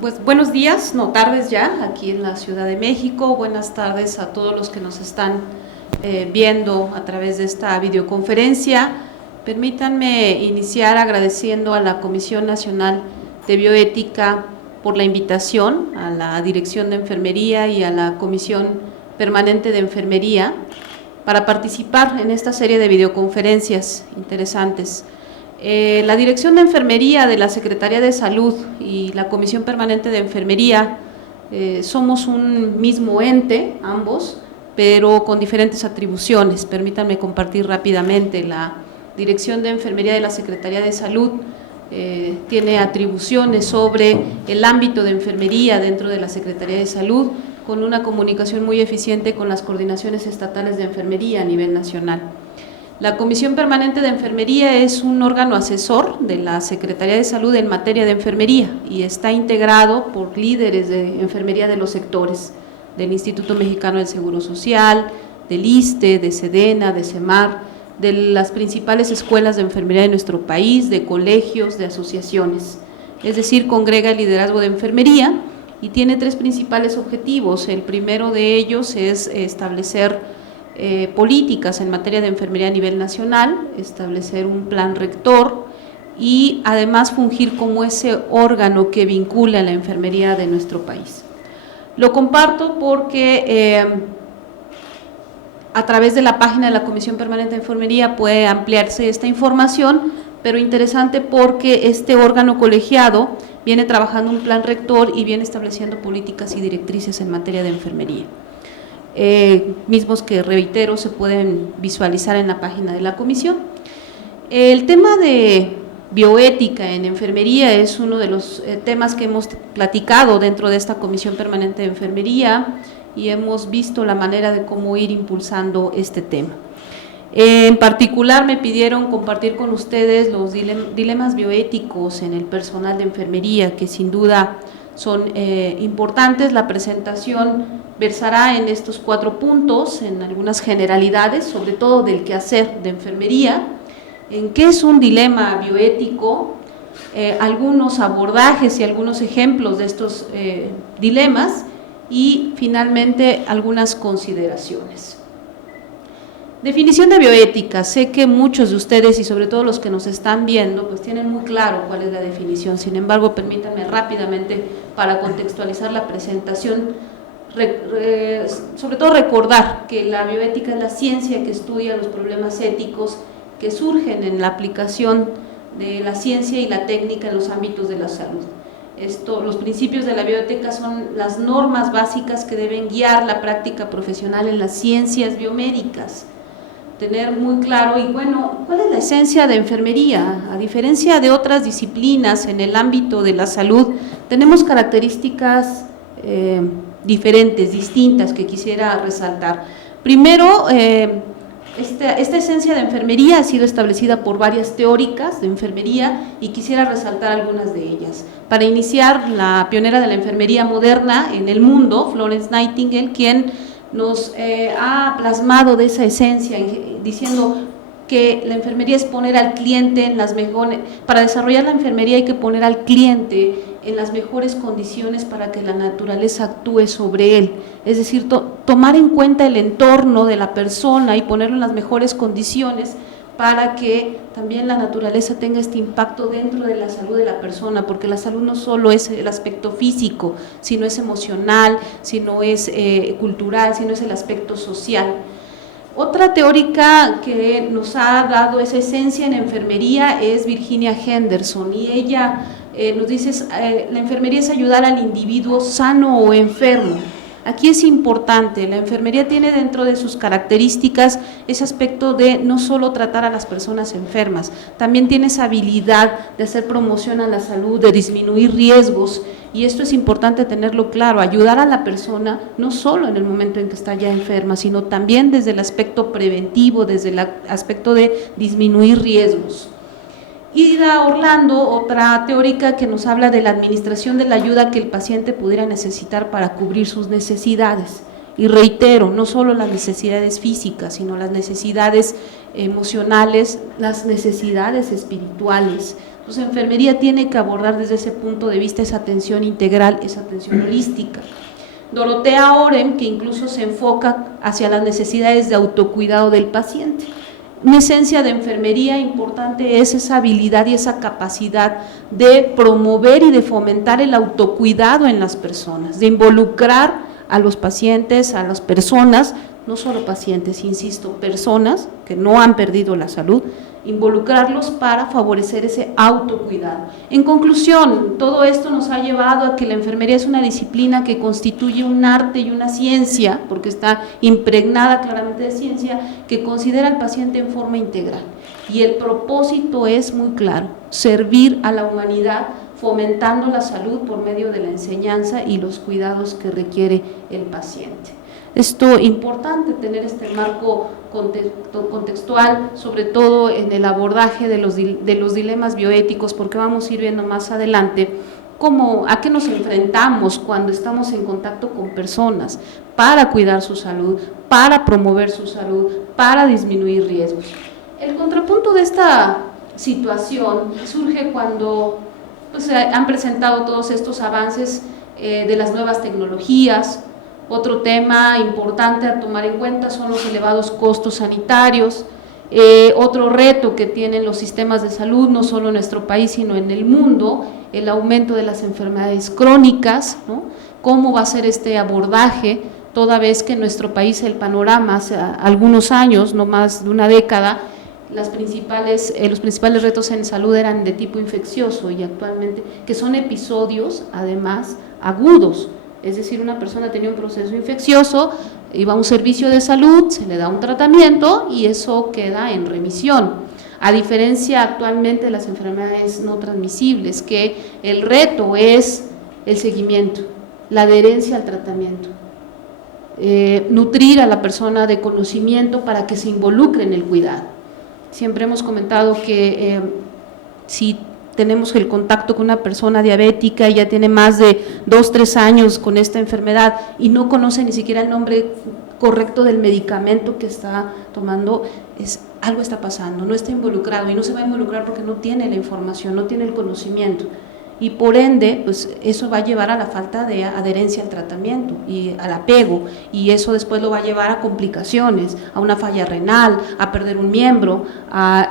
Pues buenos días, no tardes ya, aquí en la Ciudad de México. Buenas tardes a todos los que nos están viendo a través de esta videoconferencia. Permítanme iniciar agradeciendo a la Comisión Nacional de Bioética por la invitación, a la Dirección de Enfermería y a la Comisión Permanente de Enfermería para participar en esta serie de videoconferencias interesantes. La Dirección de Enfermería de la Secretaría de Salud y la Comisión Permanente de Enfermería somos un mismo ente, ambos, pero con diferentes atribuciones. Permítanme compartir rápidamente. La Dirección de Enfermería de la Secretaría de Salud tiene atribuciones sobre el ámbito de enfermería dentro de la Secretaría de Salud, con una comunicación muy eficiente con las coordinaciones estatales de enfermería a nivel nacional. La Comisión Permanente de Enfermería es un órgano asesor de la Secretaría de Salud en materia de enfermería y está integrado por líderes de enfermería de los sectores, del Instituto Mexicano del Seguro Social, del ISSSTE, de SEDENA, de CEMAR, de las principales escuelas de enfermería de nuestro país, de colegios, de asociaciones. Es decir, congrega el liderazgo de enfermería y tiene tres principales objetivos. El primero de ellos es establecer políticas en materia de enfermería a nivel nacional, establecer un plan rector y además fungir como ese órgano que vincula a la enfermería de nuestro país. Lo comparto porque a través de la página de la Comisión Permanente de Enfermería puede ampliarse esta información, pero interesante porque este órgano colegiado viene trabajando un plan rector y viene estableciendo políticas y directrices en materia de enfermería. Mismos que, reitero, se pueden visualizar en la página de la comisión. El tema de bioética en enfermería es uno de los temas que hemos platicado dentro de esta Comisión Permanente de Enfermería y hemos visto la manera de cómo ir impulsando este tema. En particular me pidieron compartir con ustedes los dilemas bioéticos en el personal de enfermería, que sin duda son importantes. La presentación versará en estos 4 puntos, en algunas generalidades, sobre todo del quehacer de enfermería, en qué es un dilema bioético, algunos abordajes y algunos ejemplos de estos dilemas y finalmente algunas consideraciones. Definición de bioética. Sé que muchos de ustedes y sobre todo los que nos están viendo pues tienen muy claro cuál es la definición. Sin embargo, permítanme rápidamente para contextualizar la presentación, sobre todo recordar que la bioética es la ciencia que estudia los problemas éticos que surgen en la aplicación de la ciencia y la técnica en los ámbitos de la salud. Los principios de la bioética son las normas básicas que deben guiar la práctica profesional en las ciencias biomédicas. Tener muy claro, y bueno, ¿cuál es la esencia de enfermería? A diferencia de otras disciplinas en el ámbito de la salud, tenemos características diferentes, distintas, que quisiera resaltar. Primero, esta esencia de enfermería ha sido establecida por varias teóricas de enfermería y quisiera resaltar algunas de ellas. Para iniciar, la pionera de la enfermería moderna en el mundo, Florence Nightingale, quien nos ha plasmado de esa esencia, diciendo que la enfermería es poner al cliente en las mejores, para desarrollar la enfermería hay que poner al cliente en las mejores condiciones para que la naturaleza actúe sobre él, es decir, tomar en cuenta el entorno de la persona y ponerlo en las mejores condiciones para que también la naturaleza tenga este impacto dentro de la salud de la persona, porque la salud no solo es el aspecto físico, sino es emocional, sino es cultural, sino es el aspecto social. Otra teórica que nos ha dado esa esencia en enfermería es Virginia Henderson, y ella nos dice, la enfermería es ayudar al individuo sano o enfermo. Aquí es importante, la enfermería tiene dentro de sus características ese aspecto de no solo tratar a las personas enfermas, también tiene esa habilidad de hacer promoción a la salud, de disminuir riesgos, y esto es importante tenerlo claro, ayudar a la persona no solo en el momento en que está ya enferma, sino también desde el aspecto preventivo, desde el aspecto de disminuir riesgos. Ida Orlando, otra teórica que nos habla de la administración de la ayuda que el paciente pudiera necesitar para cubrir sus necesidades. Y reitero, no solo las necesidades físicas, sino las necesidades emocionales, las necesidades espirituales. Entonces, enfermería tiene que abordar desde ese punto de vista esa atención integral, esa atención holística. Dorothea Oren, que incluso se enfoca hacia las necesidades de autocuidado del paciente. Una esencia de enfermería importante es esa habilidad y esa capacidad de promover y de fomentar el autocuidado en las personas, de involucrar a los pacientes, a las personas, no solo pacientes, insisto, personas que no han perdido la salud, involucrarlos para favorecer ese autocuidado. En conclusión, todo esto nos ha llevado a que la enfermería es una disciplina que constituye un arte y una ciencia, porque está impregnada claramente de ciencia, que considera al paciente en forma integral. Y el propósito es muy claro: servir a la humanidad fomentando la salud por medio de la enseñanza y los cuidados que requiere el paciente. Esto es importante, tener este marco contextual, sobre todo en el abordaje de los dilemas bioéticos, porque vamos a ir viendo más adelante a qué nos enfrentamos cuando estamos en contacto con personas para cuidar su salud, para promover su salud, para disminuir riesgos. El contrapunto de esta situación surge cuando han presentado todos estos avances de las nuevas tecnologías. Otro tema importante a tomar en cuenta son los elevados costos sanitarios. Otro reto que tienen los sistemas de salud, no solo en nuestro país, sino en el mundo, el aumento de las enfermedades crónicas, ¿no? ¿Cómo va a ser este abordaje, toda vez que en nuestro país el panorama hace algunos años, no más de una década, los principales retos en salud eran de tipo infeccioso, y actualmente, que son episodios además agudos, es decir, una persona tenía un proceso infeccioso, iba a un servicio de salud, se le da un tratamiento y eso queda en remisión, a diferencia actualmente de las enfermedades no transmisibles, que el reto es el seguimiento, la adherencia al tratamiento, nutrir a la persona de conocimiento para que se involucre en el cuidado. Siempre hemos comentado que si tenemos el contacto con una persona diabética y ya tiene más de 2, 3 años con esta enfermedad y no conoce ni siquiera el nombre correcto del medicamento que está tomando, algo está pasando, no está involucrado, y no se va a involucrar porque no tiene la información, no tiene el conocimiento, y por ende, pues eso va a llevar a la falta de adherencia al tratamiento y al apego, y eso después lo va a llevar a complicaciones, a una falla renal, a perder un miembro, a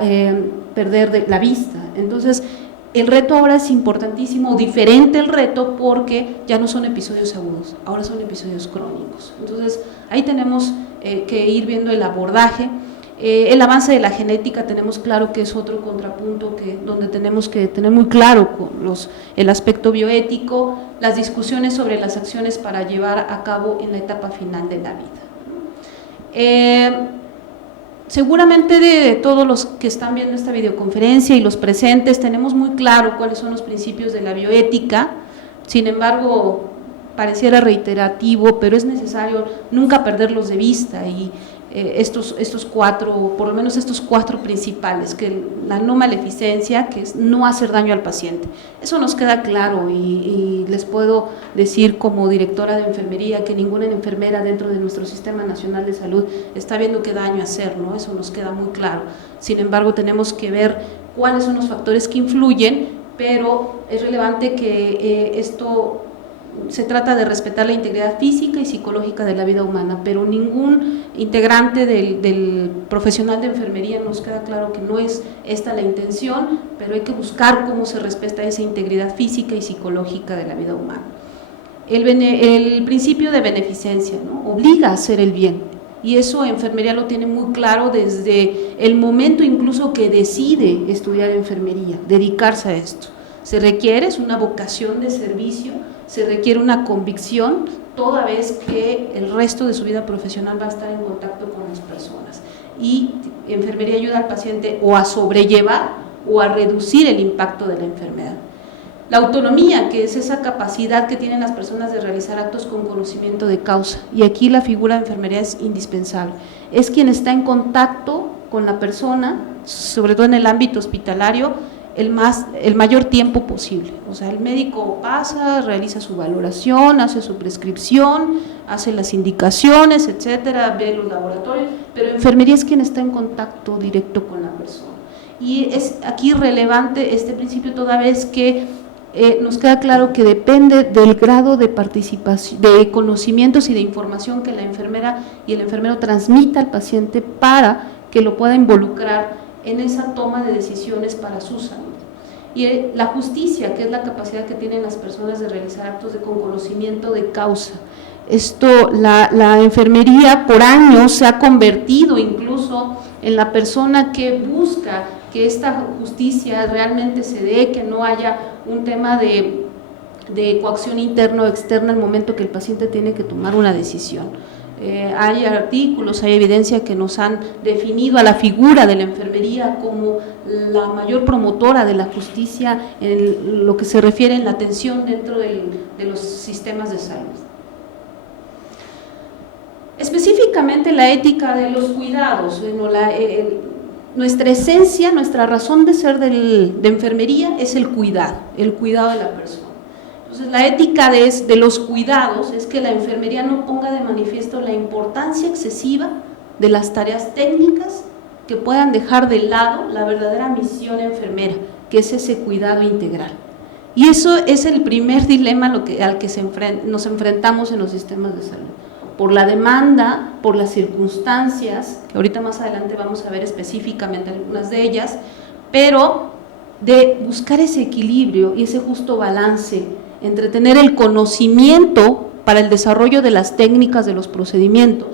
perder la vista. Entonces, el reto ahora es importantísimo, diferente el reto, porque ya no son episodios agudos, ahora son episodios crónicos. Entonces, ahí tenemos que ir viendo el abordaje. El avance de la genética tenemos claro que es otro contrapunto donde tenemos que tener muy claro el aspecto bioético, las discusiones sobre las acciones para llevar a cabo en la etapa final de la vida. Seguramente de todos los que están viendo esta videoconferencia y los presentes tenemos muy claro cuáles son los principios de la bioética. Sin embargo, pareciera reiterativo, pero es necesario nunca perderlos de vista, y estos cuatro, por lo menos estos 4 principales, que la no maleficencia, que es no hacer daño al paciente, eso nos queda claro, y les puedo decir como directora de enfermería que ninguna enfermera dentro de nuestro Sistema Nacional de Salud está viendo qué daño hacer, ¿no? Eso nos queda muy claro. Sin embargo, tenemos que ver cuáles son los factores que influyen, pero es relevante que esto se trata de respetar la integridad física y psicológica de la vida humana, pero ningún integrante del profesional de enfermería, nos queda claro que no es esta la intención, pero hay que buscar cómo se respeta esa integridad física y psicológica de la vida humana. El principio de beneficencia, ¿no? Obliga a hacer el bien, y eso enfermería lo tiene muy claro desde el momento incluso que decide estudiar enfermería, dedicarse a esto. Se requiere, es una vocación de servicio, se requiere una convicción, toda vez que el resto de su vida profesional va a estar en contacto con las personas, y enfermería ayuda al paciente o a sobrellevar o a reducir el impacto de la enfermedad. La autonomía, que es esa capacidad que tienen las personas de realizar actos con conocimiento de causa, y aquí la figura de enfermería es indispensable, es quien está en contacto con la persona, sobre todo en el ámbito hospitalario, el mayor tiempo posible. O sea, el médico pasa, realiza su valoración, hace su prescripción, hace las indicaciones, etcétera, ve los laboratorios, pero enfermería es quien está en contacto directo con la persona. Y es aquí relevante este principio toda vez que nos queda claro que depende del grado de participación, de conocimientos y de información que la enfermera y el enfermero transmita al paciente para que lo pueda involucrar en esa toma de decisiones para su salud. Y la justicia, que es la capacidad que tienen las personas de realizar actos con conocimiento de causa. Esto, la enfermería por años se ha convertido incluso en la persona que busca que esta justicia realmente se dé, que no haya un tema de coacción interna o externa al momento que el paciente tiene que tomar una decisión. Hay artículos, hay evidencia que nos han definido a la figura de la enfermería como la mayor promotora de la justicia en lo que se refiere en la atención dentro de los sistemas de salud. Específicamente la ética de los cuidados, bueno, nuestra esencia, nuestra razón de ser de enfermería es el cuidado de la persona. Entonces, la ética de los cuidados es que la enfermería no ponga de manifiesto la importancia excesiva de las tareas técnicas que puedan dejar de lado la verdadera misión enfermera, que es ese cuidado integral. Y eso es el primer dilema al que nos enfrentamos en los sistemas de salud. Por la demanda, por las circunstancias, que ahorita más adelante vamos a ver específicamente algunas de ellas, pero de buscar ese equilibrio y ese justo balance entre tener el conocimiento para el desarrollo de las técnicas, de los procedimientos,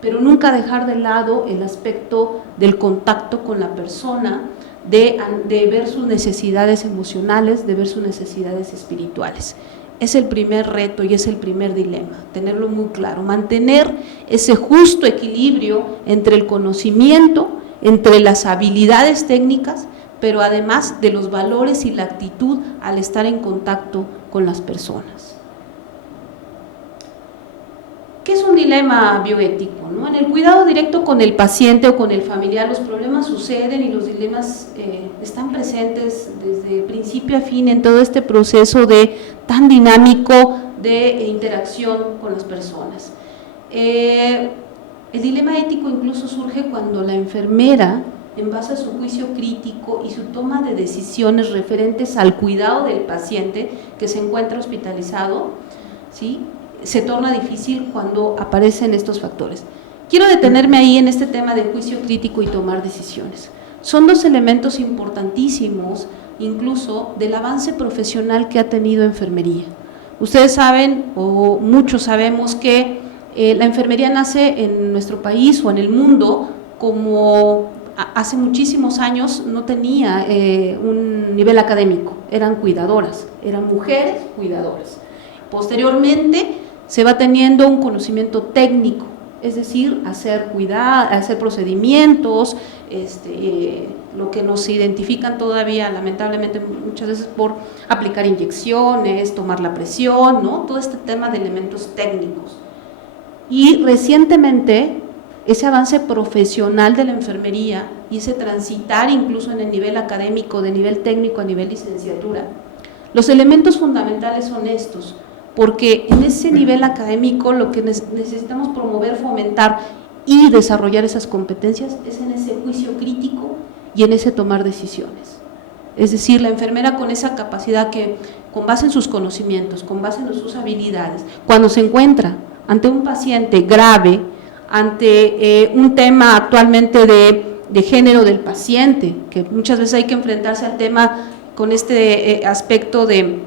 pero nunca dejar de lado el aspecto del contacto con la persona, de ver sus necesidades emocionales, de ver sus necesidades espirituales. Es el primer reto y es el primer dilema, tenerlo muy claro, mantener ese justo equilibrio entre el conocimiento, entre las habilidades técnicas, pero además de los valores y la actitud al estar en contacto con las personas. ¿Qué es un dilema bioético? ¿No? En el cuidado directo con el paciente o con el familiar los problemas suceden y los dilemas están presentes desde principio a fin en todo este proceso tan dinámico de interacción con las personas. El dilema ético incluso surge cuando la enfermera, en base a su juicio crítico y su toma de decisiones referentes al cuidado del paciente que se encuentra hospitalizado, ¿sí?, se torna difícil cuando aparecen estos factores. Quiero detenerme ahí en este tema de juicio crítico y tomar decisiones. Son dos elementos importantísimos, incluso del avance profesional que ha tenido enfermería. Ustedes saben, o muchos sabemos, que la enfermería nace en nuestro país o en el mundo como hace muchísimos años no tenía un nivel académico, eran cuidadoras, eran mujeres cuidadoras. Posteriormente se va teniendo un conocimiento técnico, es decir, hacer procedimientos, lo que nos identifican todavía lamentablemente muchas veces por aplicar inyecciones, tomar la presión, ¿no? Todo este tema de elementos técnicos. Y recientemente ese avance profesional de la enfermería y ese transitar incluso en el nivel académico, de nivel técnico a nivel licenciatura, los elementos fundamentales son estos, porque en ese nivel académico lo que necesitamos promover, fomentar y desarrollar esas competencias es en ese juicio crítico y en ese tomar decisiones. Es decir, la enfermera con esa capacidad que, con base en sus conocimientos, con base en sus habilidades, cuando se encuentra ante un paciente grave, ante un tema actualmente de género del paciente, que muchas veces hay que enfrentarse al tema con este aspecto de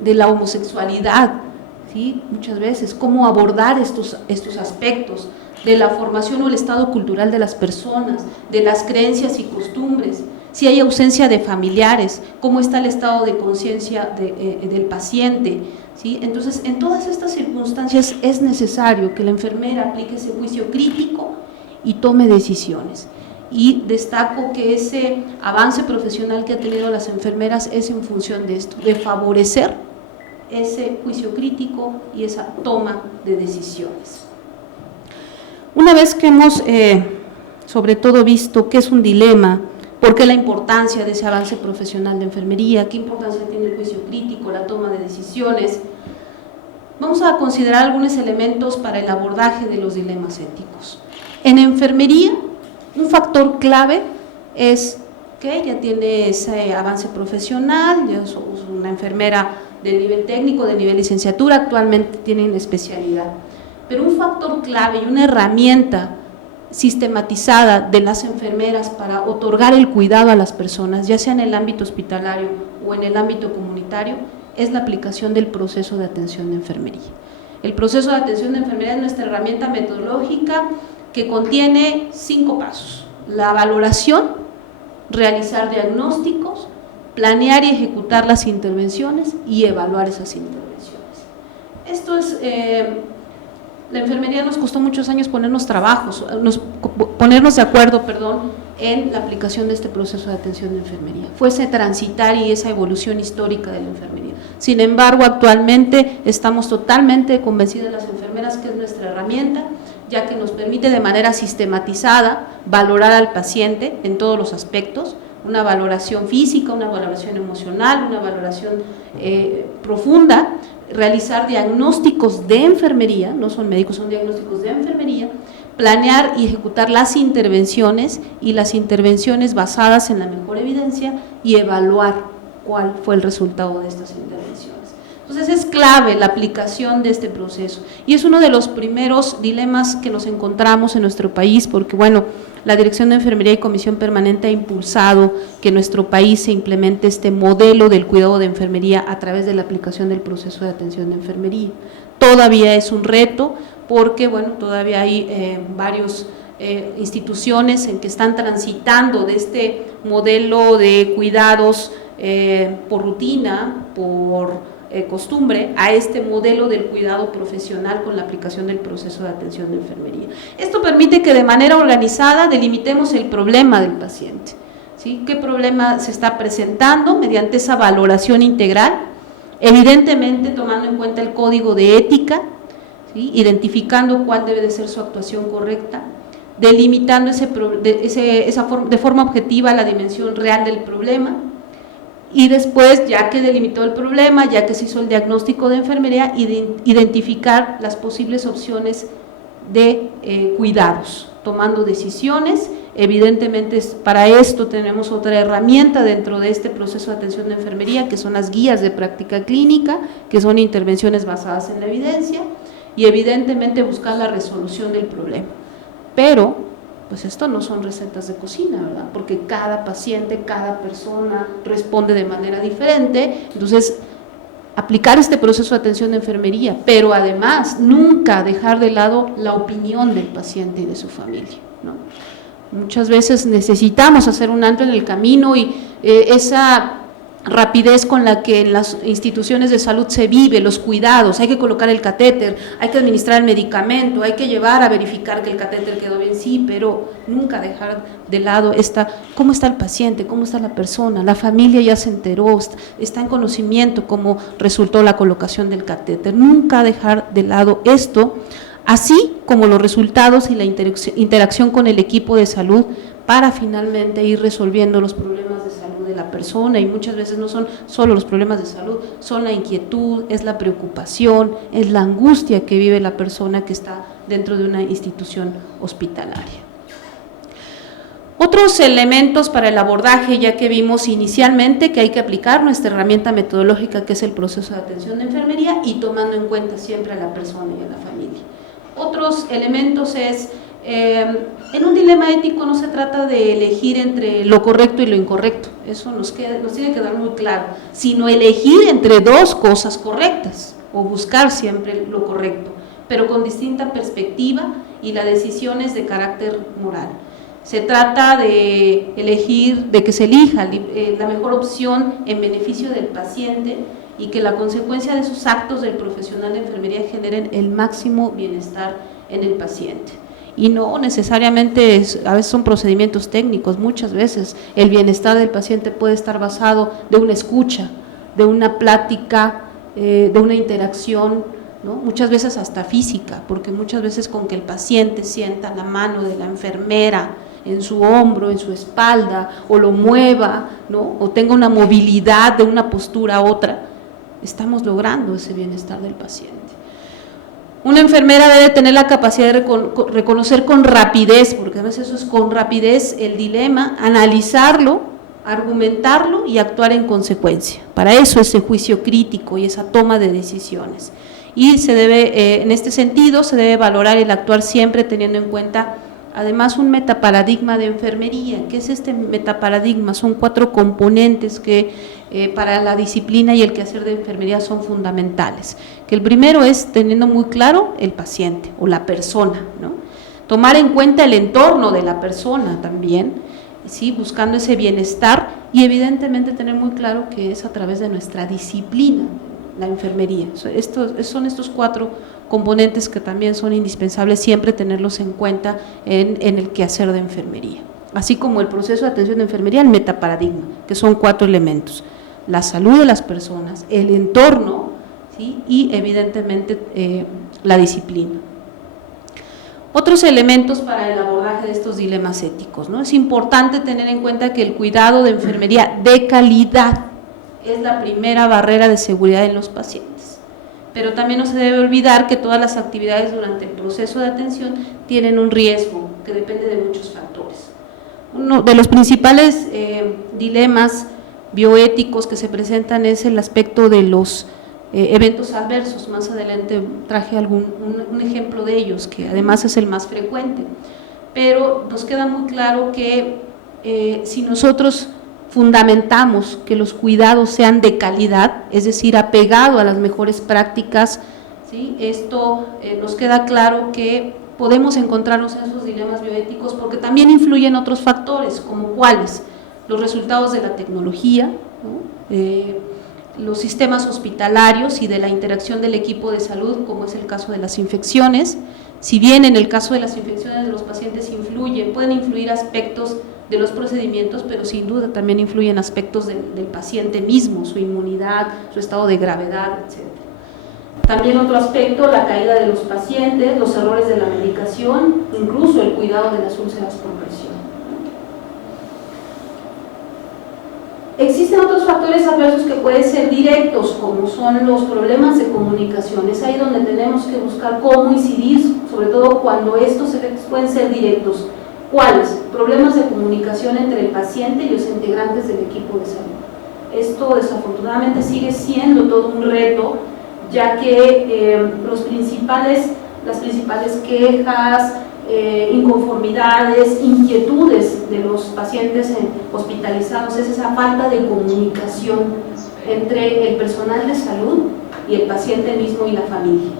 la homosexualidad, ¿sí? Muchas veces, cómo abordar estos aspectos de la formación o el estado cultural de las personas, de las creencias y costumbres, si hay ausencia de familiares, cómo está el estado de conciencia del paciente, ¿sí? Entonces, en todas estas circunstancias es necesario que la enfermera aplique ese juicio crítico y tome decisiones. Y destaco que ese avance profesional que han tenido las enfermeras es en función de esto, de favorecer ese juicio crítico y esa toma de decisiones. Una vez que hemos sobre todo visto qué es un dilema, ¿Por qué la importancia de ese avance profesional de enfermería? ¿Qué importancia tiene el juicio crítico, la toma de decisiones? Vamos a considerar algunos elementos para el abordaje de los dilemas éticos. En enfermería, un factor clave es que ya tiene ese avance profesional, ya es una enfermera de nivel técnico, de nivel licenciatura, actualmente tienen especialidad. Pero un factor clave y una herramienta sistematizada de las enfermeras para otorgar el cuidado a las personas, ya sea en el ámbito hospitalario o en el ámbito comunitario, es la aplicación del proceso de atención de enfermería. El proceso de atención de enfermería es nuestra herramienta metodológica que contiene 5 pasos: la valoración, realizar diagnósticos, planear y ejecutar las intervenciones y evaluar esas intervenciones. Esto es, la enfermería nos costó muchos años ponernos de acuerdo, en la aplicación de este proceso de atención de enfermería. Fue ese transitar y esa evolución histórica de la enfermería. Sin embargo, actualmente estamos totalmente convencidas las enfermeras que es nuestra herramienta, ya que nos permite de manera sistematizada valorar al paciente en todos los aspectos, una valoración física, una valoración emocional, una valoración profunda, realizar diagnósticos de enfermería, no son médicos, son diagnósticos de enfermería, planear y ejecutar las intervenciones y las intervenciones basadas en la mejor evidencia y evaluar cuál fue el resultado de estas intervenciones. Entonces es clave la aplicación de este proceso y es uno de los primeros dilemas que nos encontramos en nuestro país porque bueno, la Dirección de Enfermería y Comisión Permanente ha impulsado que en nuestro país se implemente este modelo del cuidado de enfermería a través de la aplicación del proceso de atención de enfermería. Todavía es un reto porque bueno, todavía hay varios instituciones en que están transitando de este modelo de cuidados por rutina, por costumbre, a este modelo del cuidado profesional con la aplicación del proceso de atención de enfermería. Esto permite que de manera organizada delimitemos el problema del paciente, ¿sí? ¿Qué problema se está presentando? Mediante esa valoración integral, evidentemente tomando en cuenta el código de ética, ¿sí? Identificando cuál debe de ser su actuación correcta, delimitando de forma objetiva la dimensión real del problema, y después, ya que delimitó el problema, ya que se hizo el diagnóstico de enfermería, identificar las posibles opciones de cuidados, tomando decisiones. Evidentemente, para esto tenemos otra herramienta dentro de este proceso de atención de enfermería, que son las guías de práctica clínica, que son intervenciones basadas en la evidencia, y evidentemente buscar la resolución del problema. Pero pues esto no son recetas de cocina, ¿verdad? Porque cada paciente, cada persona responde de manera diferente, entonces aplicar este proceso de atención de enfermería, pero además nunca dejar de lado la opinión del paciente y de su familia, ¿no? Muchas veces necesitamos hacer un alto en el camino y esa rapidez con la que en las instituciones de salud se vive, los cuidados, hay que colocar el catéter, hay que administrar el medicamento, hay que llevar a verificar que el catéter quedó bien, sí, pero nunca dejar de lado cómo está el paciente, cómo está la persona, la familia ya se enteró, está en conocimiento cómo resultó la colocación del catéter, nunca dejar de lado esto, así como los resultados y la interacción con el equipo de salud para finalmente ir resolviendo los problemas de salud de la persona, y muchas veces no son solo los problemas de salud, son la inquietud, es la preocupación, es la angustia que vive la persona que está dentro de una institución hospitalaria. Otros elementos para el abordaje, ya que vimos inicialmente que hay que aplicar nuestra herramienta metodológica, que es el proceso de atención de enfermería, y tomando en cuenta siempre a la persona y a la familia. Otros elementos es, en un dilema ético no se trata de elegir entre lo correcto y lo incorrecto, eso nos tiene que quedar muy claro, sino elegir entre dos cosas correctas, o buscar siempre lo correcto, pero con distinta perspectiva, y la decisión es de carácter moral. Se trata de elegir, de que se elija la mejor opción en beneficio del paciente y que la consecuencia de esos actos del profesional de enfermería generen el máximo bienestar en el paciente. Y no necesariamente, a veces son procedimientos técnicos, muchas veces el bienestar del paciente puede estar basado de una escucha, de una plática, de una interacción, ¿no? Muchas veces hasta física, porque muchas veces con que el paciente sienta la mano de la enfermera en su hombro, en su espalda, o lo mueva, ¿no? O tenga una movilidad de una postura a otra, estamos logrando ese bienestar del paciente. Una enfermera debe tener la capacidad de reconocer con rapidez, porque a veces eso es con rapidez el dilema, analizarlo, argumentarlo y actuar en consecuencia. Para eso ese juicio crítico y esa toma de decisiones. Y se debe, en este sentido, se debe valorar el actuar siempre teniendo en cuenta, además, un metaparadigma de enfermería. ¿Qué es este metaparadigma? Son 4 componentes que para la disciplina y el quehacer de enfermería son fundamentales. Que el primero es teniendo muy claro el paciente o la persona, ¿no? Tomar en cuenta el entorno de la persona también, ¿sí? Buscando ese bienestar y evidentemente tener muy claro que es a través de nuestra disciplina, la enfermería. Son estos 4 componentes que también son indispensables siempre tenerlos en cuenta en el quehacer de enfermería. Así como el proceso de atención de enfermería, el metaparadigma, que son 4 elementos: la salud de las personas, el entorno, ¿sí? Y evidentemente la disciplina. Otros elementos para el abordaje de estos dilemas éticos, ¿no? Es importante tener en cuenta que el cuidado de enfermería de calidad es la primera barrera de seguridad en los pacientes, pero también no se debe olvidar que todas las actividades durante el proceso de atención tienen un riesgo que depende de muchos factores. Uno de los principales dilemas bioéticos que se presentan es el aspecto de los eventos adversos. Más adelante traje un ejemplo de ellos, que además es el más frecuente, pero nos queda muy claro que si nosotros fundamentamos que los cuidados sean de calidad, es decir, apegado a las mejores prácticas, ¿sí? Esto nos queda claro que podemos encontrarnos en esos dilemas bioéticos porque también influyen otros factores, como cuáles: los resultados de la tecnología, ¿no? Los sistemas hospitalarios y de la interacción del equipo de salud, como es el caso de las infecciones. Si bien en el caso de las infecciones de los pacientes pueden influir aspectos de los procedimientos, pero sin duda también influyen aspectos del paciente mismo, su inmunidad, su estado de gravedad, etc. También otro aspecto, la caída de los pacientes, los errores de la medicación, incluso el cuidado de las úlceras por presión. Existen otros factores adversos que pueden ser directos, como son los problemas de comunicación. Es ahí donde tenemos que buscar cómo incidir, sobre todo cuando estos efectos pueden ser directos. ¿Cuáles? Problemas de comunicación entre el paciente y los integrantes del equipo de salud. Esto desafortunadamente sigue siendo todo un reto, ya que las principales quejas, inconformidades, inquietudes de los pacientes hospitalizados es esa falta de comunicación entre el personal de salud y el paciente mismo y la familia.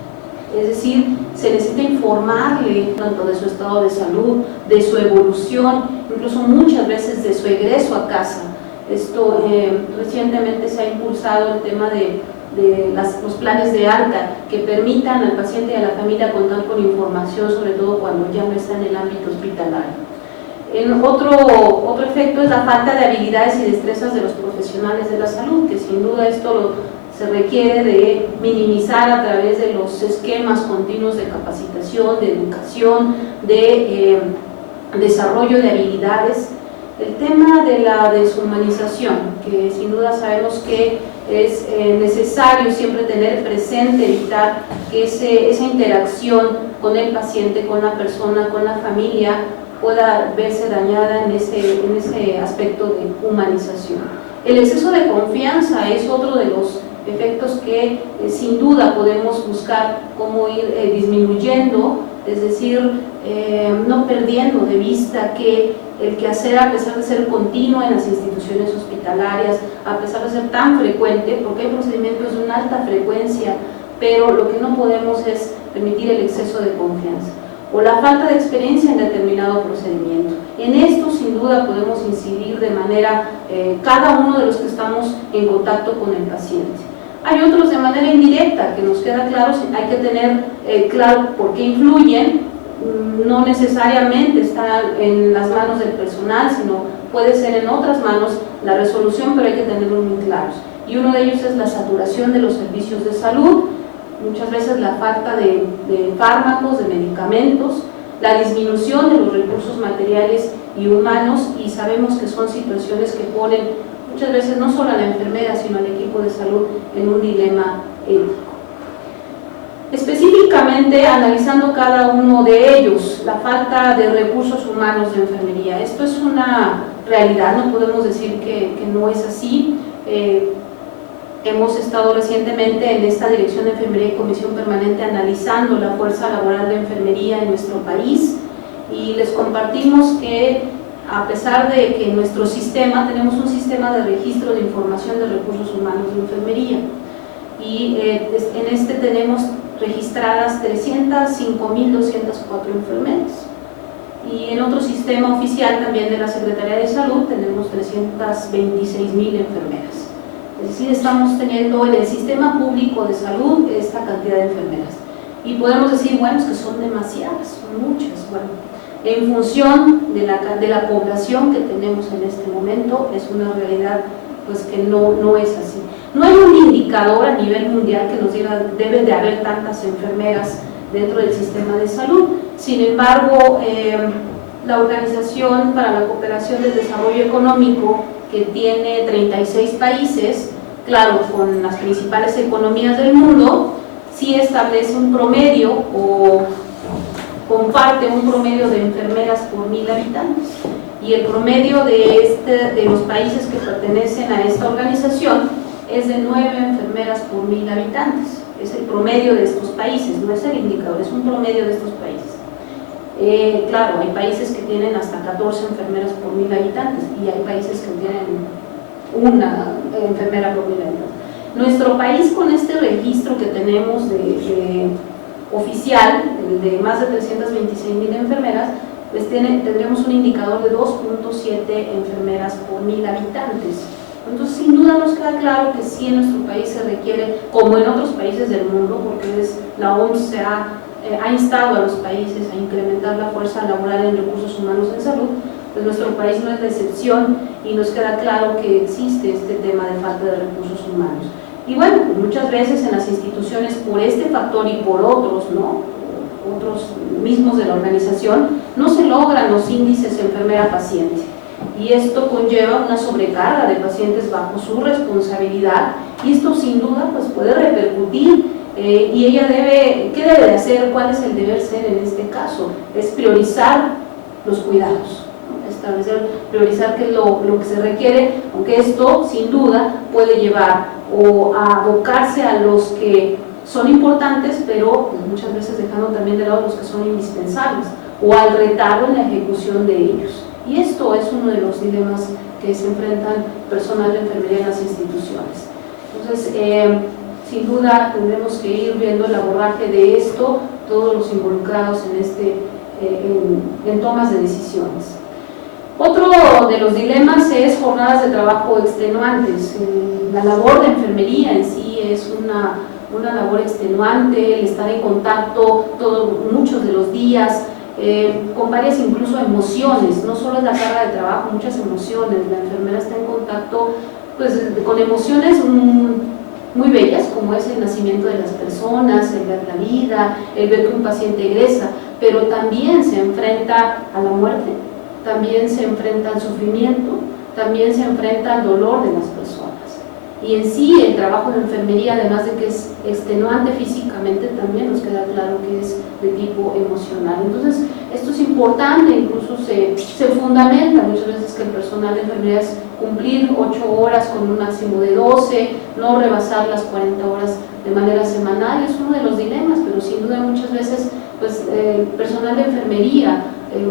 Es decir, se necesita informarle tanto de su estado de salud, de su evolución, incluso muchas veces de su egreso a casa. Esto recientemente se ha impulsado el tema de los planes de alta que permitan al paciente y a la familia contar con información, sobre todo cuando ya no está en el ámbito hospitalario. Otro efecto es la falta de habilidades y destrezas de los profesionales de la salud, que sin duda esto se requiere de minimizar a través de los esquemas continuos de capacitación, de educación, de desarrollo de habilidades. El tema de la deshumanización, que sin duda sabemos que es necesario siempre tener presente, evitar que esa interacción con el paciente, con la persona, con la familia pueda verse dañada en ese aspecto de humanización. El exceso de confianza es otro de los efectos que sin duda podemos buscar cómo ir disminuyendo, es decir, no perdiendo de vista que el quehacer, a pesar de ser continuo en las instituciones hospitalarias, a pesar de ser tan frecuente, porque hay procedimientos de una alta frecuencia, pero lo que no podemos es permitir el exceso de confianza o la falta de experiencia en determinado procedimiento. En esto sin duda podemos incidir de manera, cada uno de los que estamos en contacto con el paciente. Hay otros de manera indirecta que nos queda claro, hay que tener claro por qué influyen. No necesariamente está en las manos del personal, sino puede ser en otras manos la resolución, pero hay que tenerlo muy claros. Y uno de ellos es la saturación de los servicios de salud, muchas veces la falta de fármacos, de medicamentos, la disminución de los recursos materiales y humanos, y sabemos que son situaciones que ponen muchas veces no solo a la enfermera, sino al equipo de salud en un dilema ético. Específicamente, analizando cada uno de ellos, la falta de recursos humanos de enfermería. Esto es una realidad, no podemos decir que no es así. Hemos estado recientemente en esta Dirección de Enfermería y Comisión Permanente analizando la fuerza laboral de enfermería en nuestro país, y les compartimos que a pesar de que en nuestro sistema tenemos un sistema de registro de información de recursos humanos de enfermería, y en este tenemos registradas 305.204 enfermeras, y en otro sistema oficial también de la Secretaría de Salud tenemos 326.000 enfermeras. Es decir, estamos teniendo en el sistema público de salud esta cantidad de enfermeras, y podemos decir, bueno, es que son demasiadas, son muchas. Bueno, en función de la población que tenemos en este momento, es una realidad pues que no es así. No hay un indicador a nivel mundial que nos diga debe de haber tantas enfermeras dentro del sistema de salud. Sin embargo, la Organización para la Cooperación del Desarrollo Económico, que tiene 36 países, claro, con las principales economías del mundo, sí establece un promedio o comparte un promedio de enfermeras por 1000 habitantes, y el promedio de los países que pertenecen a esta organización es de 9 enfermeras por 1000 habitantes. Es el promedio de estos países, no es el indicador, es un promedio de estos países. Claro, hay países que tienen hasta 14 enfermeras por 1000 habitantes, y hay países que tienen una enfermera por 1000 habitantes. Nuestro país, con este registro que tenemos oficial, de más de 326.000 enfermeras, pues tendremos un indicador de 2.7 enfermeras por 1000 habitantes. Entonces, sin duda nos queda claro que sí, en nuestro país se requiere, como en otros países del mundo, porque la OMS ha instado a los países a incrementar la fuerza laboral en recursos humanos en salud, pues nuestro país no es la excepción, y nos queda claro que existe este tema de falta de recursos humanos. Y bueno, pues muchas veces en las instituciones, por este factor y por otros, ¿no?, otros mismos de la organización, no se logran los índices enfermera-paciente, y esto conlleva una sobrecarga de pacientes bajo su responsabilidad, y esto sin duda pues puede repercutir. Y ella ¿qué debe de hacer? ¿Cuál es el deber ser en este caso? Es priorizar los cuidados, ¿no? Priorizar qué es lo que se requiere, aunque esto sin duda puede llevar o a abocarse a los que son importantes, pero pues, muchas veces dejando también de lado los que son indispensables, o al retardo en la ejecución de ellos. Y esto es uno de los dilemas que se enfrentan personal de enfermería en las instituciones. Entonces, sin duda tendremos que ir viendo el abordaje de esto, todos los involucrados en tomas de decisiones. Otro de los dilemas es jornadas de trabajo extenuantes. La labor de enfermería en sí es una labor extenuante, el estar en contacto muchos de los días, con varias incluso emociones, no solo es la carga de trabajo, muchas emociones. La enfermera está en contacto pues, con emociones muy bellas, como es el nacimiento de las personas, el ver la vida, el ver que un paciente egresa, pero también se enfrenta a la muerte, también se enfrenta al sufrimiento, también se enfrenta al dolor de las personas. Y en sí el trabajo de enfermería, además de que es extenuante físicamente, también nos queda claro que es de tipo emocional. Entonces esto es importante, incluso se fundamenta muchas veces que el personal de enfermería es cumplir 8 horas con un máximo de 12, no rebasar las 40 horas de manera semanal. Es uno de los dilemas, pero sin duda muchas veces pues, el personal de enfermería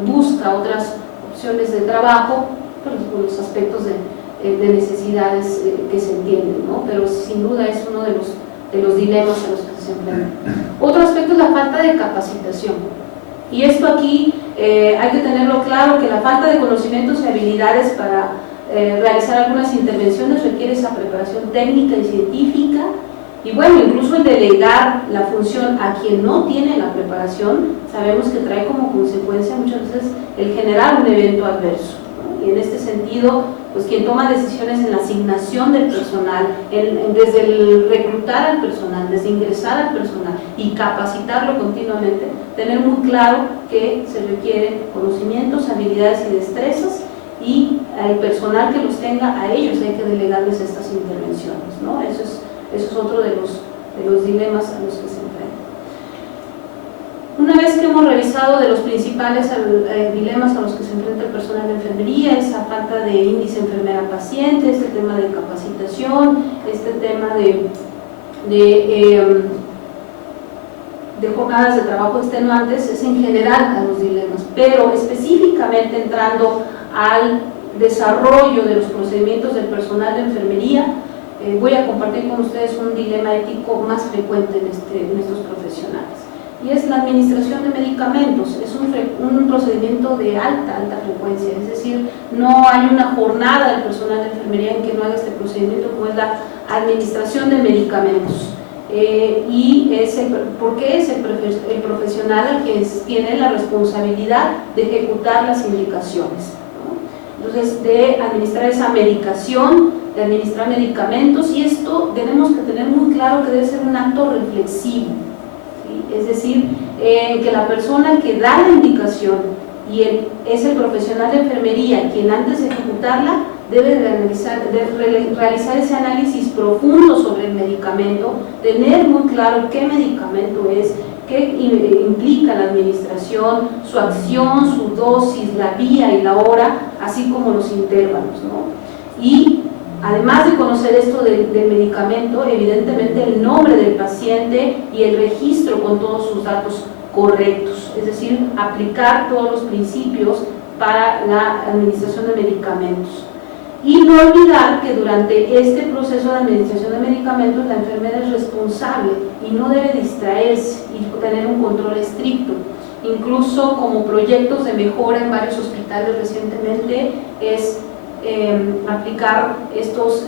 busca otras opciones de trabajo por los aspectos de necesidades que se entienden, ¿no? Pero sin duda es uno de los dilemas a los que se enfrentan. Otro aspecto es la falta de capacitación, y esto aquí hay que tenerlo claro, que la falta de conocimientos y habilidades para realizar algunas intervenciones requiere esa preparación técnica y científica, y bueno, incluso el delegar la función a quien no tiene la preparación, sabemos que trae como consecuencia muchas veces el generar un evento adverso, ¿no? Y en este sentido, pues quien toma decisiones en la asignación del personal, desde el reclutar al personal, desde ingresar al personal y capacitarlo continuamente, tener muy claro que se requieren conocimientos, habilidades y destrezas, y al personal que los tenga, a ellos hay que delegarles estas intervenciones, ¿no? Eso es otro de los dilemas a los que se enfrentan. Una vez que hemos revisado de los principales dilemas a los que se enfrenta el personal de enfermería, esa falta de índice enfermera-paciente, este tema de capacitación, este tema de jornadas de trabajo extenuantes, es en general a los dilemas, pero específicamente entrando al desarrollo de los procedimientos del personal de enfermería, voy a compartir con ustedes un dilema ético más frecuente en estos profesionales, y es la administración de medicamentos. Es un procedimiento de alta frecuencia, es decir, no hay una jornada del personal de enfermería en que no haga este procedimiento, como es la administración de medicamentos. Porque es el profesional el que tiene la responsabilidad de ejecutar las indicaciones, ¿no? Entonces, de administrar esa medicación, de administrar medicamentos, y esto tenemos que tener muy claro que debe ser un acto reflexivo, ¿sí? Es decir, que la persona que da la indicación y es el profesional de enfermería quien antes de ejecutarla debe realizar ese análisis profundo sobre el medicamento, tener muy claro qué medicamento es, qué implica la administración, su acción, su dosis, la vía y la hora, así como los intervalos, ¿no? Y además de conocer esto del medicamento, evidentemente el nombre del paciente y el registro con todos sus datos correctos, es decir, aplicar todos los principios para la administración de medicamentos. Y no olvidar que durante este proceso de administración de medicamentos la enfermera es responsable y no debe distraerse y tener un control estricto. Incluso como proyectos de mejora en varios hospitales recientemente es aplicar estos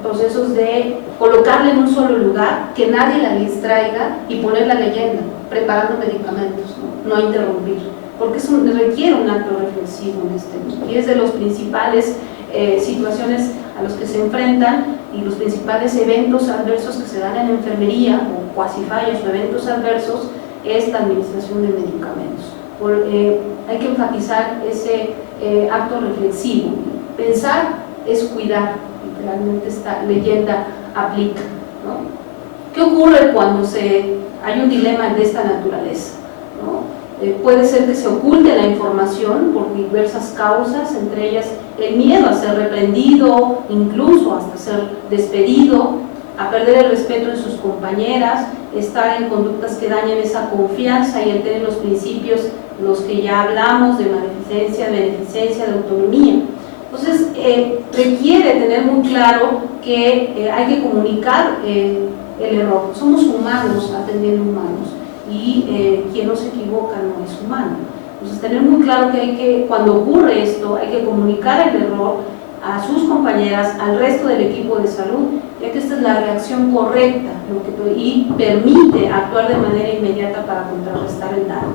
procesos de colocarla en un solo lugar, que nadie la distraiga, y poner la leyenda, preparando medicamentos, no interrumpir, porque eso requiere un acto reflexivo en este, y es de los principales situaciones a los que se enfrentan y los principales eventos adversos que se dan en enfermería, o cuasi fallas o eventos adversos, es la administración de medicamentos. Hay que enfatizar ese acto reflexivo. Pensar es cuidar, literalmente esta leyenda aplica, ¿no? ¿Qué ocurre cuando hay un dilema de esta naturaleza, ¿no? Puede ser que se oculte la información por diversas causas, entre ellas el miedo a ser reprendido, incluso hasta ser despedido, a perder el respeto de sus compañeras, estar en conductas que dañen esa confianza y alteren los principios los que ya hablamos de maleficencia, beneficencia, de autonomía. Entonces, requiere tener muy claro que hay que comunicar el error. Somos humanos atendiendo humanos, y quien no se equivoca no es humano. Entonces, tener muy claro que cuando ocurre esto, hay que comunicar el error a sus compañeras, al resto del equipo de salud, ya que esta es la reacción correcta y permite actuar de manera inmediata para contrarrestar el daño.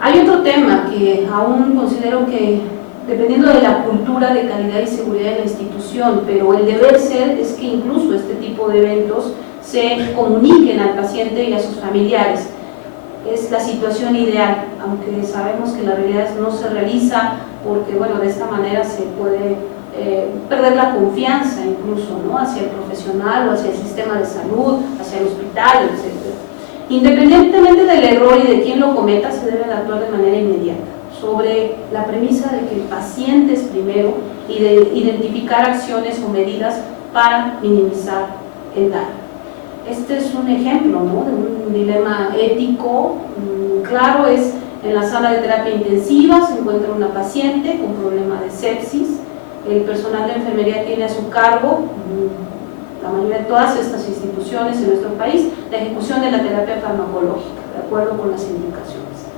Hay otro tema que aún considero que, dependiendo de la cultura de calidad y seguridad de la institución, pero el deber ser es que incluso este tipo de eventos se comuniquen al paciente y a sus familiares. Es la situación ideal, aunque sabemos que la realidad no se realiza, porque bueno, de esta manera se puede perder la confianza incluso, ¿no?, hacia el profesional o hacia el sistema de salud, hacia el hospital, etc. Independientemente del error y de quién lo cometa, se debe de actuar de manera inmediata, sobre la premisa de que el paciente es primero y de identificar acciones o medidas para minimizar el daño. Este es un ejemplo, ¿no?, de un dilema ético claro. Es en la sala de terapia intensiva, se encuentra una paciente con problema de sepsis. El personal de enfermería tiene a su cargo, la mayoría de todas estas instituciones en nuestro país, la ejecución de la terapia farmacológica, de acuerdo con las indicaciones.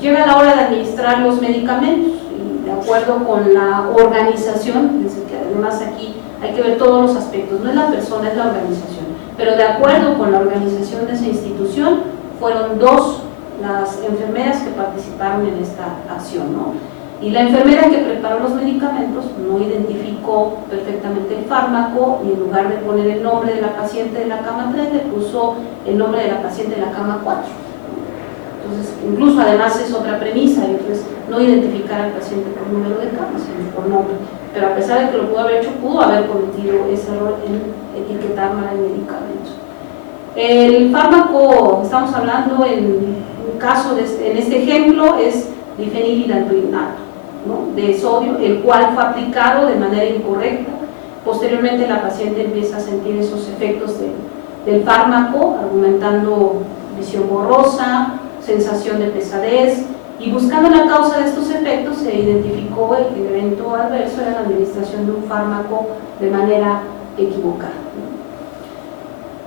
Llega la hora de administrar los medicamentos y de acuerdo con la organización, que además aquí hay que ver todos los aspectos, no es la persona, es la organización, pero de acuerdo con la organización de esa institución, fueron 2 las enfermeras que participaron en esta acción, ¿no? Y la enfermera que preparó los medicamentos no identificó perfectamente el fármaco, y en lugar de poner el nombre de la paciente de la cama 3, le puso el nombre de la paciente de la cama 4. Entonces, incluso además es otra premisa, y pues no identificar al paciente por número de camas, sino por nombre. Pero a pesar de que lo pudo haber hecho, pudo haber cometido ese error en etiquetar mal el medicamento. El fármaco, estamos hablando en un caso, en este ejemplo, es difenilidandrohidronato, ¿no?, de sodio, el cual fue aplicado de manera incorrecta. Posteriormente la paciente empieza a sentir esos efectos del fármaco, argumentando visión borrosa, sensación de pesadez, y buscando la causa de estos efectos se identificó el evento adverso era la administración de un fármaco de manera equivocada.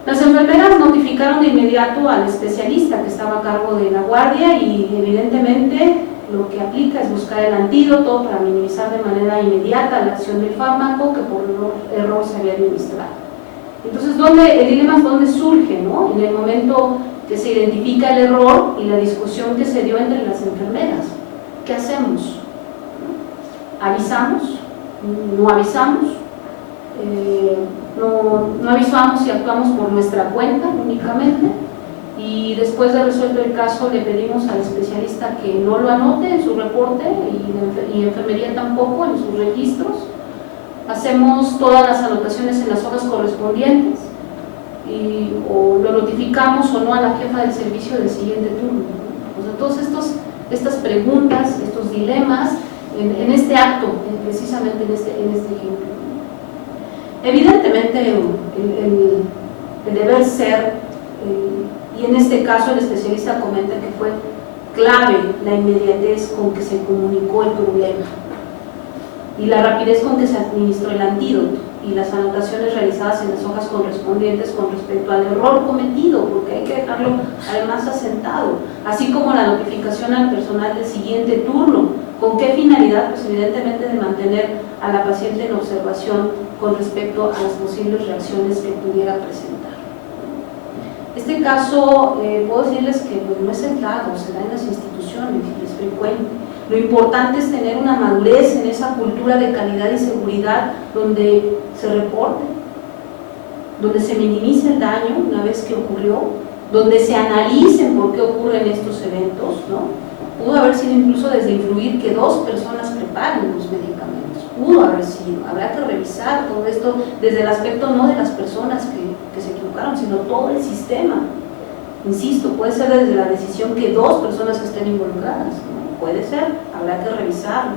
Las enfermeras notificaron de inmediato al especialista que estaba a cargo de la guardia y evidentemente lo que aplica es buscar el antídoto para minimizar de manera inmediata la acción del fármaco que por error se había administrado. Entonces, el dilema es dónde surge, ¿no? En el momento que se identifica el error y la discusión que se dio entre las enfermeras. ¿Qué hacemos? ¿Avisamos? ¿No avisamos? No avisamos y actuamos por nuestra cuenta únicamente, y después de resuelto el caso le pedimos al especialista que no lo anote en su reporte y enfermería tampoco en sus registros. Hacemos todas las anotaciones en las hojas correspondientes o lo notificamos o no a la jefa del servicio del siguiente turno. O sea, todas estas preguntas, estos dilemas en este acto, precisamente en este ejemplo. Evidentemente el deber ser, y en este caso el especialista comenta que fue clave la inmediatez con que se comunicó el problema y la rapidez con que se administró el antídoto y las anotaciones realizadas en las hojas correspondientes con respecto al error cometido, porque hay que dejarlo además asentado, así como la notificación al personal del siguiente turno. ¿Con qué finalidad? Pues evidentemente de mantener a la paciente en observación con respecto a las posibles reacciones que pudiera presentar. Este caso, puedo decirles que pues, no es aislado, se da en las instituciones, es frecuente. Lo importante es tener una madurez en esa cultura de calidad y seguridad donde se reporte, donde se minimice el daño una vez que ocurrió, donde se analicen por qué ocurren estos eventos, ¿no? Pudo haber sido incluso desde influir que dos personas preparen los medicamentos, pudo haber sido, habrá que revisar todo esto desde el aspecto no de las personas que se equivocaron, sino todo el sistema. Insisto, puede ser desde la decisión que dos personas estén involucradas, ¿no? Puede ser, habrá que revisarlo,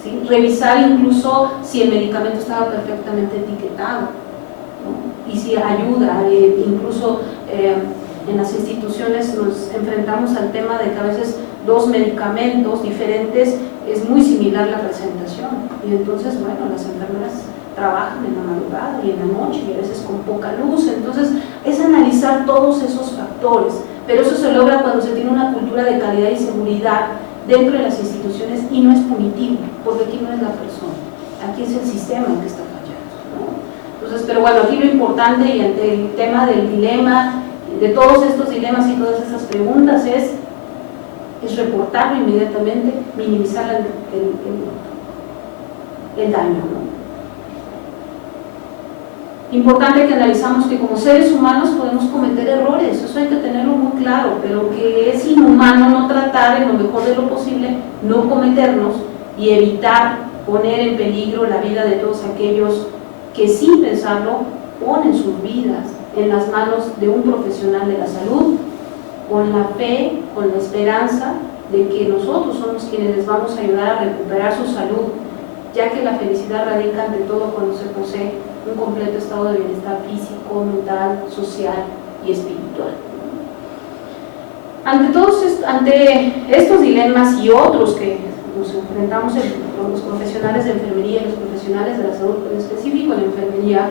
¿sí? Revisar incluso si el medicamento estaba perfectamente etiquetado, ¿no? Y si ayuda, incluso en las instituciones nos enfrentamos al tema de que a veces dos medicamentos diferentes es muy similar la presentación, y entonces, bueno, las enfermeras trabajan en la madrugada y en la noche y a veces con poca luz, entonces es analizar todos esos factores, pero eso se logra cuando se tiene una cultura de calidad y seguridad dentro de las instituciones y no es punitivo, porque aquí no es la persona, aquí es el sistema el que está fallando, ¿no? Entonces, pero bueno, aquí lo importante y ante el tema del dilema, de todos estos dilemas y todas esas preguntas es reportarlo inmediatamente, minimizar el daño, ¿no? Importante que analizamos que como seres humanos podemos cometer errores, eso hay que tenerlo muy claro, pero que es inhumano no tratar en lo mejor de lo posible, no cometernos y evitar poner en peligro la vida de todos aquellos que sin pensarlo ponen sus vidas en las manos de un profesional de la salud, con la fe, con la esperanza de que nosotros somos quienes les vamos a ayudar a recuperar su salud, ya que la felicidad radica ante todo cuando se posee un completo estado de bienestar físico, mental, social y espiritual. Ante estos dilemas y otros que nos enfrentamos los profesionales de enfermería y los profesionales de la salud, en específico en la enfermería,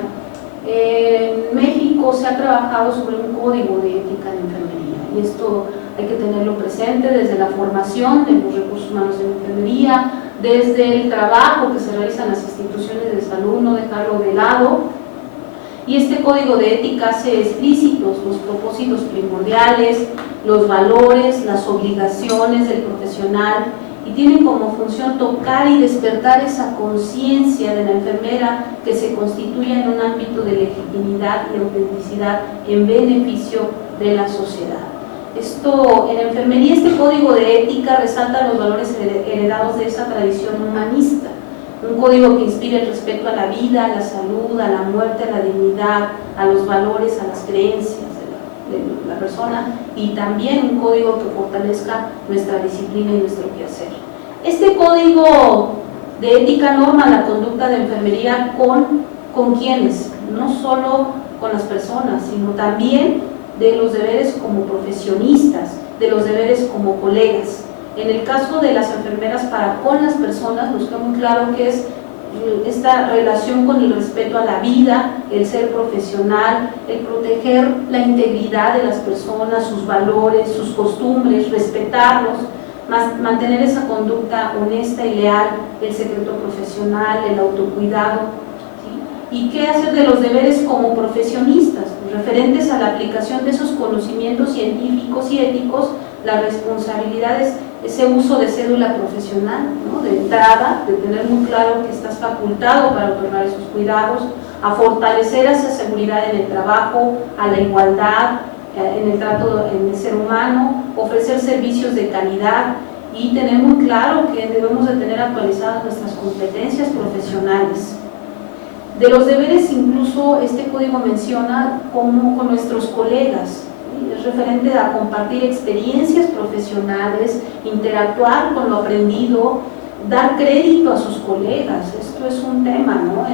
en México se ha trabajado sobre un código de ética de enfermería, y esto hay que tenerlo presente desde la formación de los recursos humanos de la enfermería, desde el trabajo que se realiza en las instituciones de salud, no dejarlo de lado. Y este código de ética hace explícitos los propósitos primordiales, los valores, las obligaciones del profesional, y tiene como función tocar y despertar esa conciencia de la enfermera que se constituya en un ámbito de legitimidad y autenticidad en beneficio de la sociedad. En enfermería este código de ética resalta los valores heredados de esa tradición humanista, un código que inspira el respeto a la vida, a la salud, a la muerte, a la dignidad, a los valores, a las creencias de la persona, y también un código que fortalezca nuestra disciplina y nuestro quehacer. Este código de ética norma la conducta de enfermería con quienes, no solo con las personas, sino también de los deberes como profesionistas, de los deberes como colegas. En el caso de las enfermeras para con las personas, nos queda muy claro que es esta relación con el respeto a la vida, el ser profesional, el proteger la integridad de las personas, sus valores, sus costumbres, respetarlos, mantener esa conducta honesta y leal, el secreto profesional, el autocuidado. ¿Y qué hacer de los deberes como profesionistas? Referentes a la aplicación de esos conocimientos científicos y éticos, la responsabilidad es ese uso de cédula profesional, ¿no? De entrada, de tener muy claro que estás facultado para otorgar esos cuidados, a fortalecer esa seguridad en el trabajo, a la igualdad en el trato en el ser humano, ofrecer servicios de calidad y tener muy claro que debemos de tener actualizadas nuestras competencias profesionales. De los deberes incluso este código menciona cómo con nuestros colegas, es referente a compartir experiencias profesionales, interactuar con lo aprendido, dar crédito a sus colegas. Esto es un tema, ¿no?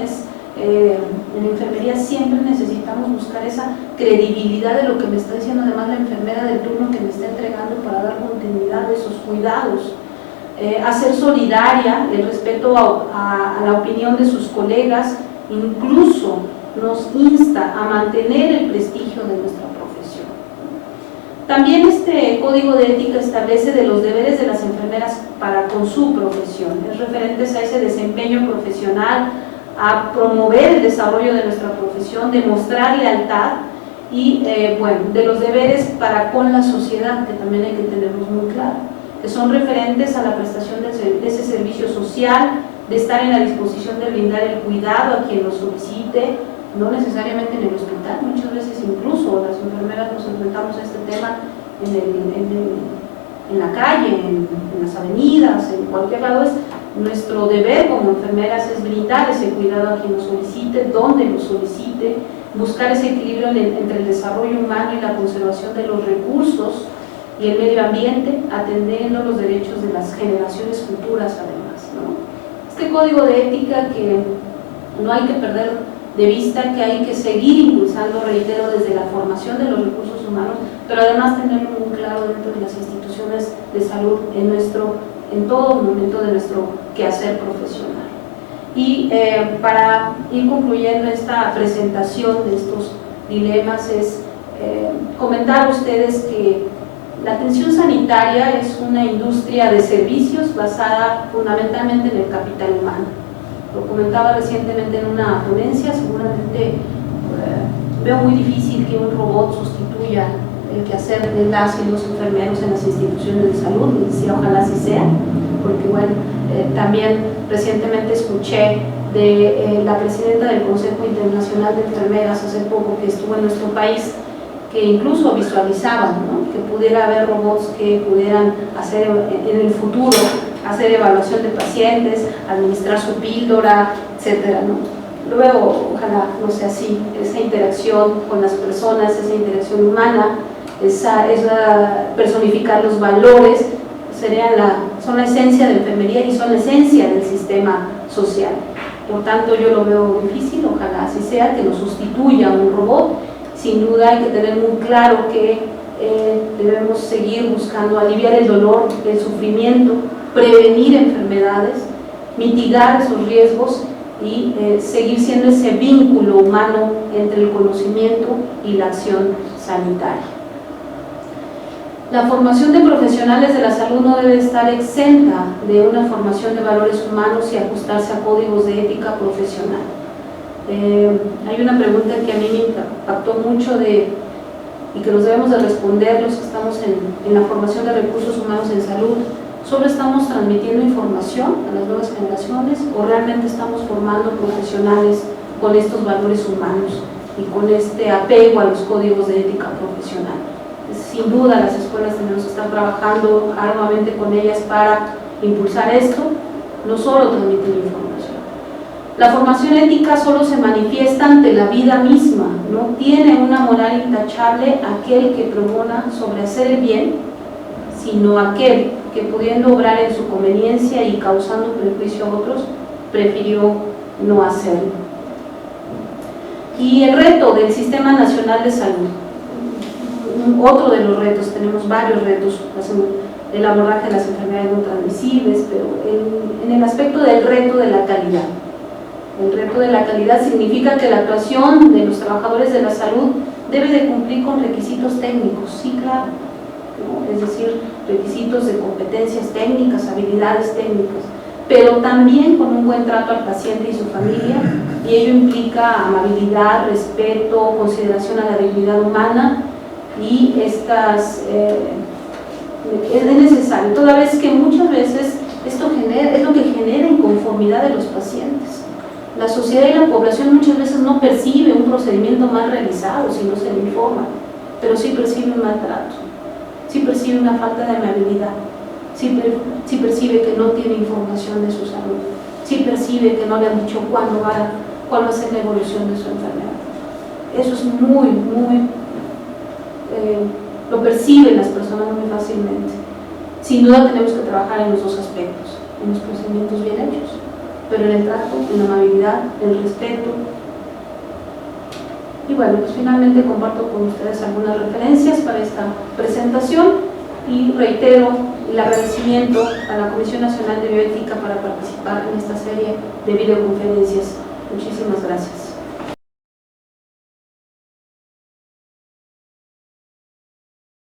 En enfermería siempre necesitamos buscar esa credibilidad de lo que me está diciendo además la enfermera del turno que me está entregando para dar continuidad de esos cuidados. Hacer solidaria el respeto a la opinión de sus colegas, incluso nos insta a mantener el prestigio de nuestra profesión. También este código de ética establece de los deberes de las enfermeras para con su profesión, es referentes a ese desempeño profesional, a promover el desarrollo de nuestra profesión, demostrar lealtad y bueno, de los deberes para con la sociedad, que también hay que tenerlos muy claro, que son referentes a la prestación de ese servicio social, de estar en la disposición de brindar el cuidado a quien lo solicite, no necesariamente en el hospital, muchas veces incluso las enfermeras nos enfrentamos a este tema en la calle, en las avenidas, en cualquier lado. Es nuestro deber como enfermeras es brindar ese cuidado a quien lo solicite, donde lo solicite, buscar ese equilibrio entre el desarrollo humano y la conservación de los recursos y el medio ambiente, atendiendo los derechos de las generaciones futuras además, ¿no? Este código de ética que no hay que perder de vista, que hay que seguir impulsando, reitero, desde la formación de los recursos humanos, pero además tenerlo muy claro dentro de las instituciones de salud en todo momento de nuestro quehacer profesional. Y para ir concluyendo esta presentación de estos dilemas es comentar a ustedes que la atención sanitaria es una industria de servicios basada fundamentalmente en el capital humano. Lo comentaba recientemente en una ponencia, seguramente veo muy difícil que un robot sustituya el quehacer de las y los enfermeros en las instituciones de salud, y decía ojalá así sea, porque bueno, también recientemente escuché de la presidenta del Consejo Internacional de Enfermeras hace poco que estuvo en nuestro país, que incluso visualizaban, ¿no?, que pudiera haber robots que pudieran hacer en el futuro, hacer evaluación de pacientes, administrar su píldora, etcétera, ¿no? Luego, ojalá no sea así, esa interacción con las personas, esa interacción humana, esa personificar los valores, son la esencia de la enfermería y son la esencia del sistema social. Por tanto, yo lo veo difícil, ojalá así sea, que nos sustituya un robot. Sin duda hay que tener muy claro que debemos seguir buscando aliviar el dolor, el sufrimiento, prevenir enfermedades, mitigar esos riesgos y seguir siendo ese vínculo humano entre el conocimiento y la acción sanitaria. La formación de profesionales de la salud no debe estar exenta de una formación de valores humanos y ajustarse a códigos de ética profesional. Hay una pregunta que a mí me impactó mucho y que nos debemos de responder los que estamos en la formación de recursos humanos en salud. ¿Solo estamos transmitiendo información a las nuevas generaciones o realmente estamos formando profesionales con estos valores humanos y con este apego a los códigos de ética profesional? sin duda las escuelas tenemos que estar trabajando arduamente con ellas para impulsar esto, no solo transmitir información. La formación ética solo se manifiesta ante la vida misma, no tiene una moral intachable aquel que promona sobre hacer el bien, sino aquel que pudiendo obrar en su conveniencia y causando perjuicio a otros, prefirió no hacerlo. Y el reto del Sistema Nacional de Salud, otro de los retos, tenemos varios retos, el abordaje de las enfermedades no transmisibles, pero en el aspecto del reto de la calidad. El reto de la calidad significa que la actuación de los trabajadores de la salud debe de cumplir con requisitos técnicos, sí, claro, ¿no? Es decir, requisitos de competencias técnicas, habilidades técnicas, pero también con un buen trato al paciente y su familia, y ello implica amabilidad, respeto, consideración a la dignidad humana, y estas es necesario, toda vez que muchas veces esto es lo que genera inconformidad de los pacientes. La sociedad y la población muchas veces no percibe un procedimiento mal realizado si no se le informa, pero sí percibe un maltrato, sí percibe una falta de amabilidad, sí percibe que no tiene información de su salud, sí percibe que no le han dicho cuál va a ser la evolución de su enfermedad. Eso es lo perciben las personas muy fácilmente. Sin duda tenemos que trabajar en los dos aspectos, en los procedimientos bien hechos, pero en el trato, en la amabilidad, en el respeto. Y bueno, pues finalmente comparto con ustedes algunas referencias para esta presentación y reitero el agradecimiento a la Comisión Nacional de Bioética para participar en esta serie de videoconferencias. Muchísimas gracias.